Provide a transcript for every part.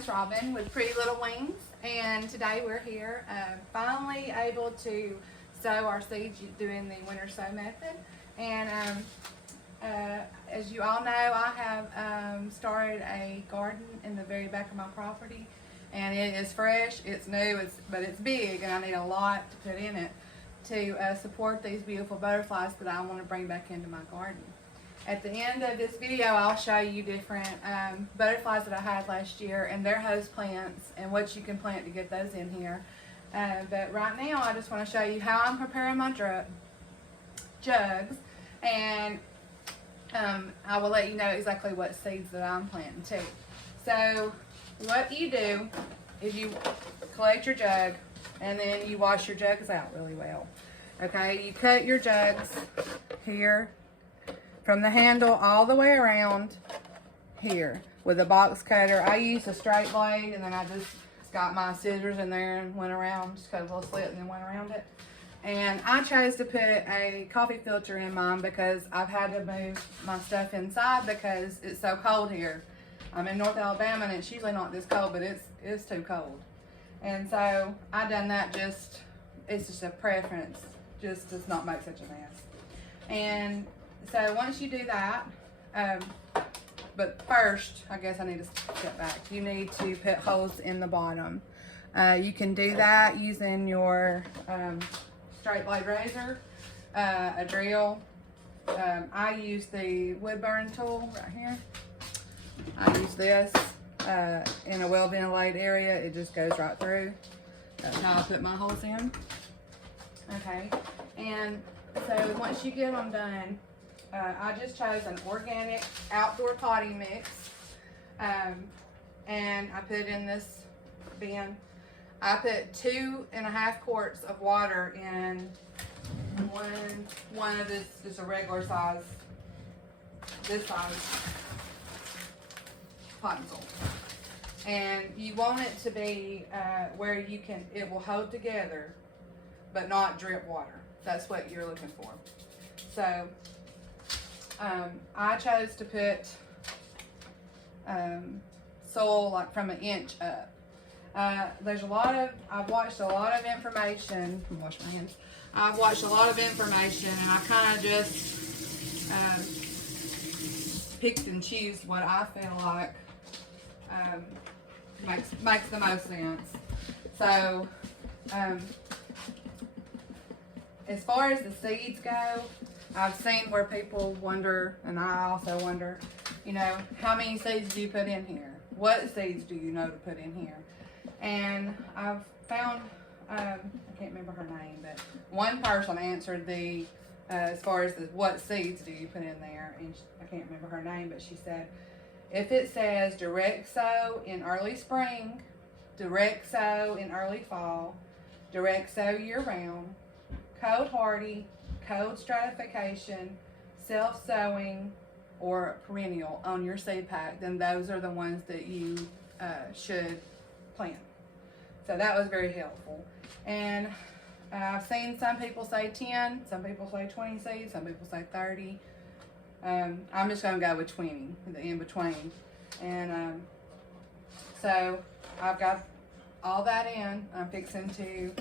Miss Robin with Pretty Little Wings, and today we're here finally able to sow our seeds doing the winter sow method. And as you all know, I have started a garden in the very back of my property, and it is fresh, it's new, but it's big, and I need a lot to put in it to support these beautiful butterflies that I want to bring back into my garden. At the end of this video, I'll show you different butterflies that I had last year and their host plants and what you can plant to get those in here. But right now, I just want to show you how I'm preparing my jugs, and I will let you know exactly what seeds that I'm planting too. So what you do is you collect your jug and then you wash your jugs out really well. Okay, you cut your jugs here from the handle all the way around here with a box cutter. I used a straight blade, and then I just got my scissors in there and went around, just cut a little slit and then went around it. And I chose to put a coffee filter in mine because I've had to move my stuff inside because it's so cold here. I'm in North Alabama and it's usually not this cold, but it's too cold. And so I done that it's just a preference, just does not make such a mess. And so once you do that, but first, I guess I need to step back. You need to put holes in the bottom. You can do that using your straight blade razor, a drill. I use the wood burn tool right here. I use this in a well ventilated area. It just goes right through. That's how I put my holes in. Okay, and so once you get them done, I just chose an organic outdoor potting mix, and I put in this bin. I put 2.5 quarts of water in one of this, just a regular size, this size potting soil. And you want it to be where it will hold together, but not drip water. That's what you're looking for. So I chose to put soil like from 1 inch up. I've watched a lot of information. Wash my hands. I've watched a lot of information, and I kind of just picked and choose what I feel like makes the most sense. So as far as the seeds go, I've seen where people wonder, and I also wonder, you know, how many seeds do you put in here? What seeds do you know to put in here? And I've found, I can't remember her name, but one person answered as far as what seeds do you put in there, and I can't remember her name, but she said, if it says direct sow in early spring, direct sow in early fall, direct sow year round, cold hardy, cold stratification, self-sowing, or perennial on your seed pack, then those are the ones that you should plant. So that was very helpful. And I've seen some people say 10, some people say 20 seeds, some people say 30. I'm just going to go with 20, the in between. And so I've got all that in. I'm fixing to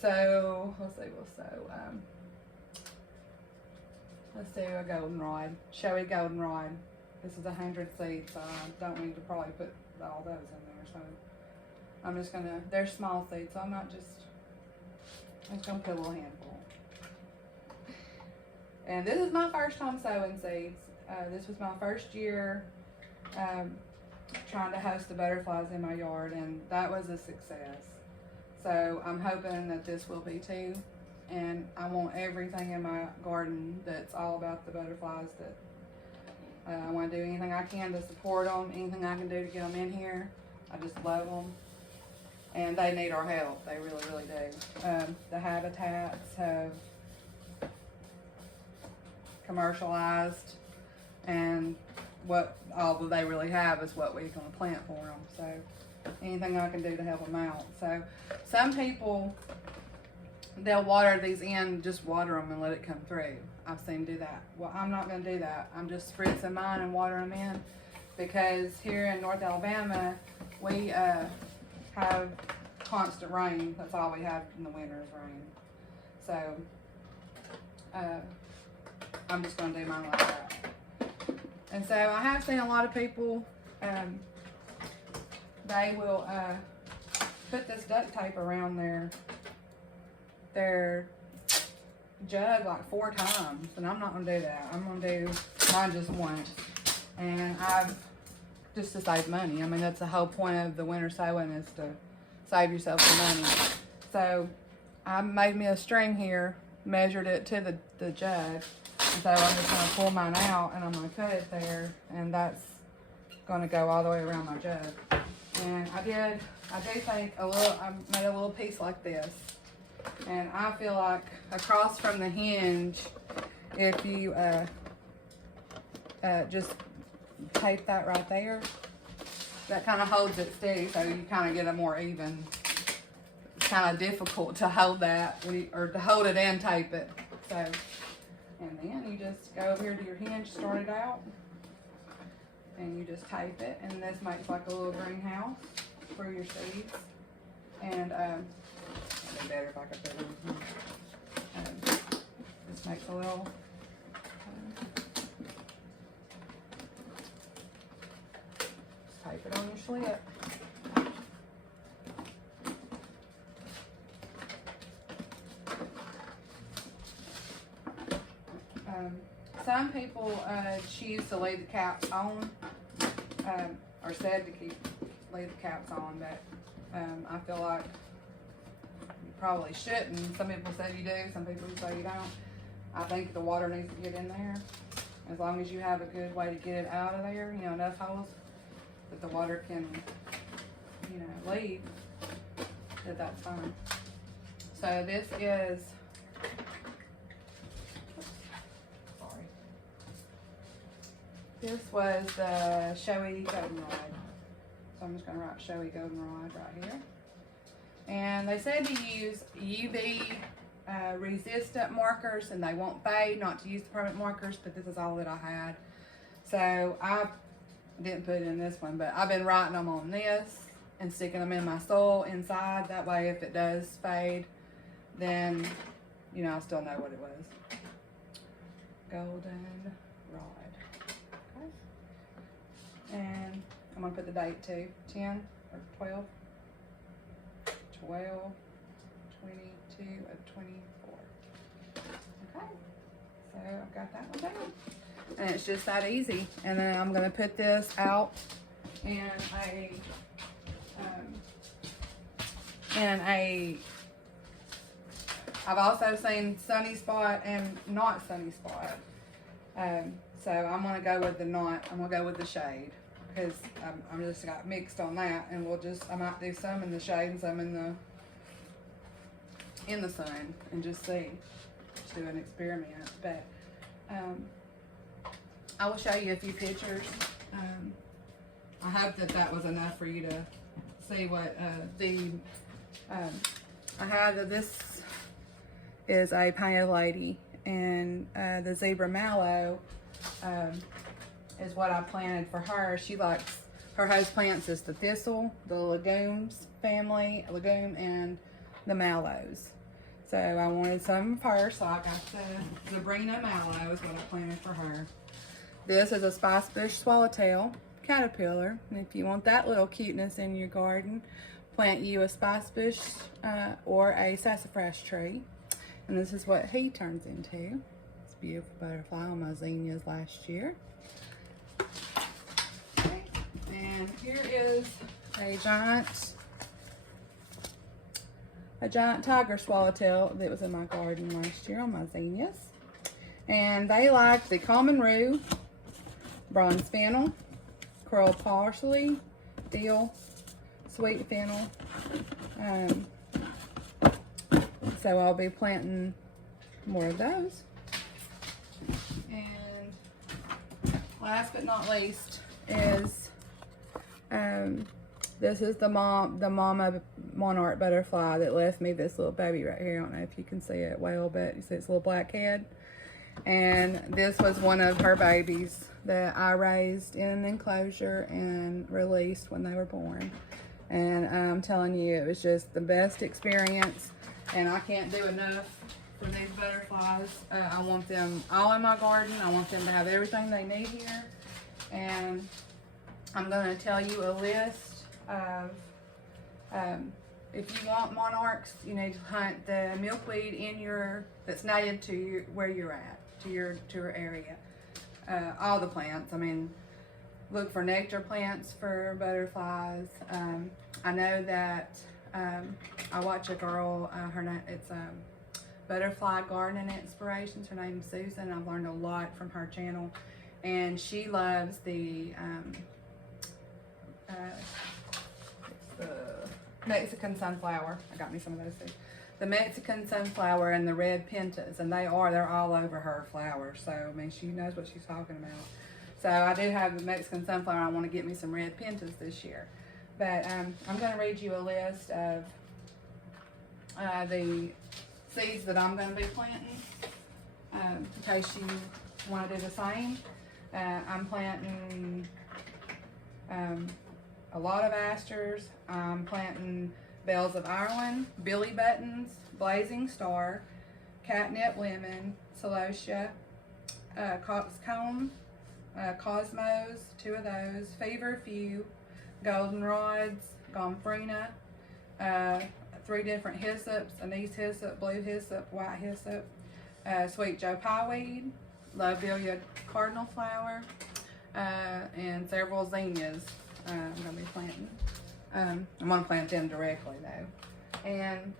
sow, let's do a goldenrod, showy goldenrod. This is 100 seeds, so I don't need to probably put all those in there. So I'm just gonna, they're small seeds, so I'm just gonna put a little handful. And this is my first time sowing seeds. This was my first year trying to host the butterflies in my yard, and that was a success. So I'm hoping that this will be too. And I want everything in my garden that's all about the butterflies. That I want to do anything I can to support them, anything I can do to get them in here. I just love them, and they need our help. They really, really do. The habitats have commercialized, and what all that they really have is what we're going to plant for them. So anything I can do to help them out. So some people, they'll water these in, just water them and let it come through. I've seen do that. Well, I'm not going to do that. I'm just spritzing mine and watering them in, because here in North Alabama, We have constant rain. That's all we have in the winter is rain. So I'm just going to do mine like that. And so I have seen a lot of people, they will put this duct tape around their jug like 4 times, and I'm not going to do that. I'm going to do mine just once. And just to save money. I mean, that's the whole point of the winter sowing, is to save yourself some money. So I made me a string here, measured it to the jug, and so I'm just going to pull mine out and I'm going to cut it there, and that's going to go all the way around my jug. And I do think I made a little piece like this, and I feel like across from the hinge, if you just tape that right there, that kind of holds it steady, so you kind of get a more even. It's kind of difficult to hold that, or to hold it and tape it. So, and then you just go over here to your hinge, start it out, and you just tape it, and this makes like a little greenhouse for your seeds. And it'd be better if I could put it in here. This makes a little tape it on your slit. Some people choose to leave the caps on, or said to leave the caps on, but I feel like you probably shouldn't. Some people say you do, some people say you don't. I think the water needs to get in there. As long as you have a good way to get it out of there, you know, enough holes that the water can, you know, leave, that's fine. So this is, this was the showy goldenrod. So I'm just going to write showy goldenrod right here. And they said to use UV resistant markers, and they won't fade, not to use the permanent markers, but this is all that I had. So I didn't put it in this one, but I've been writing them on this and sticking them in my soil inside. That way if it does fade, then, you know, I'll still know what it was. Golden rod. Okay. And I'm going to put the date too. 10 or 12. 12, 22 of 24. Okay. So I've got that one down. And it's just that easy. And then I'm going to put this out in a I've also seen sunny spot and not sunny spot. So I'm going to go with the not. I'm going to go with the shade, because I'm just got mixed on that, and I might do some in the shade and some in the sun, and just see, just do an experiment. But I will show you a few pictures. I hope that was enough for you to see what I have. This is a painted lady, and the zebra mallow is what I planted for her. She likes, her host plants is the thistle, the legumes family, legume, and the mallows. So I wanted some of her, so I got the Zebrina mallow is what I planted for her. This is a spice bush swallowtail caterpillar, and if you want that little cuteness in your garden, plant you a spice bush or a sassafras tree. And this is what he turns into. It's a beautiful butterfly on my zinnias last year. Okay. And here is a giant tiger swallowtail that was in my garden last year on my zinnias. And they like the common rue, bronze fennel, curled parsley, dill, sweet fennel. So I'll be planting more of those. And last but not least is this is the mama monarch butterfly that left me this little baby right here. I don't know if you can see it well, but you see its little black head. And this was one of her babies that I raised in an enclosure and released when they were born. And I'm telling you, it was just the best experience, and I can't do enough for these butterflies. I want them all in my garden. I want them to have everything they need here. And I'm going to tell you a list of, if you want monarchs, you need to hunt the milkweed that's native to where you're at, to your area. All the plants. I mean, look for nectar plants for butterflies. I know that I watch a girl, her name, it's Butterfly Gardening Inspirations. Her name's Susan. I've learned a lot from her channel, and she loves the Mexican sunflower. I got me some of those too. The Mexican sunflower and the red pentas, and they're all over her flowers. So I mean, she knows what she's talking about. So I do have the Mexican sunflower. I want to get me some red pentas this year. But I'm going to read you a list of the seeds that I'm going to be planting, in case you want to do the same. I'm planting a lot of asters. I'm planting bells of Ireland, billy buttons, blazing star, catnip lemon, celosia, coxcomb, cosmos, 2 of those, feverfew, goldenrods, gomphrena, 3 different hyssops, anise hyssop, blue hyssop, white hyssop, sweet Joe Pye weed, lobelia cardinal flower, and several zinnias I'm going to be planting. I'm going to plant them directly though. And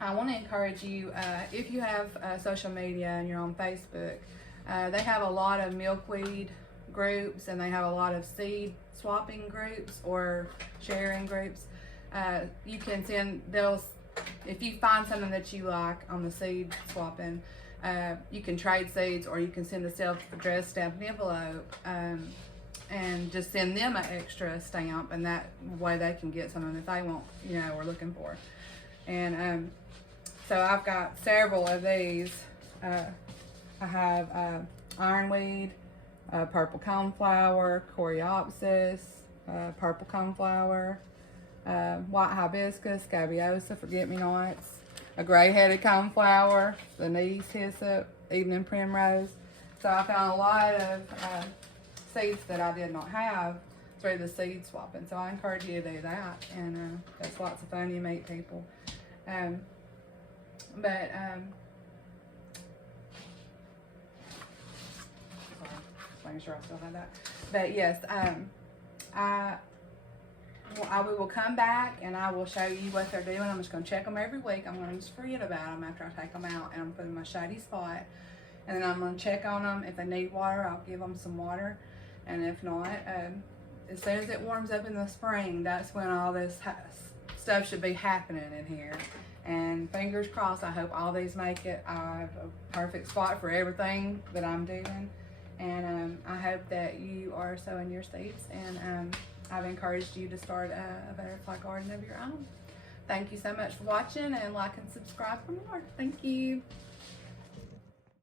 I want to encourage you, if you have social media and you're on Facebook, they have a lot of milkweed groups, and they have a lot of seed swapping groups or sharing groups. You can send those, if you find something that you like on the seed swapping, you can trade seeds, or you can send a self-addressed stamped envelope, and just send them an extra stamp, and that way they can get something that they want, you know, we're looking for. And so I've got several of these. I have ironweed, purple coneflower, coreopsis, purple coneflower, white hibiscus, scabiosa, forget-me-nots, a gray-headed coneflower, the anise hyssop, evening primrose. So I found a lot of seeds that I did not have through the seed swapping. So I encourage you to do that, and that's lots of fun. You meet people. Sorry, just making sure I still have that. But yes, I will come back and I will show you what they're doing. I'm just going to check them every week. I'm going to just forget about them after I take them out, and I'm putting them in a shady spot. And then I'm going to check on them. If they need water, I'll give them some water. And if not, as soon as it warms up in the spring, that's when all this stuff should be happening in here. And fingers crossed, I hope all these make it. I have a perfect spot for everything that I'm doing. And I hope that you are sowing your seeds. And I've encouraged you to start a butterfly garden of your own. Thank you so much for watching, and like and subscribe for more. Thank you.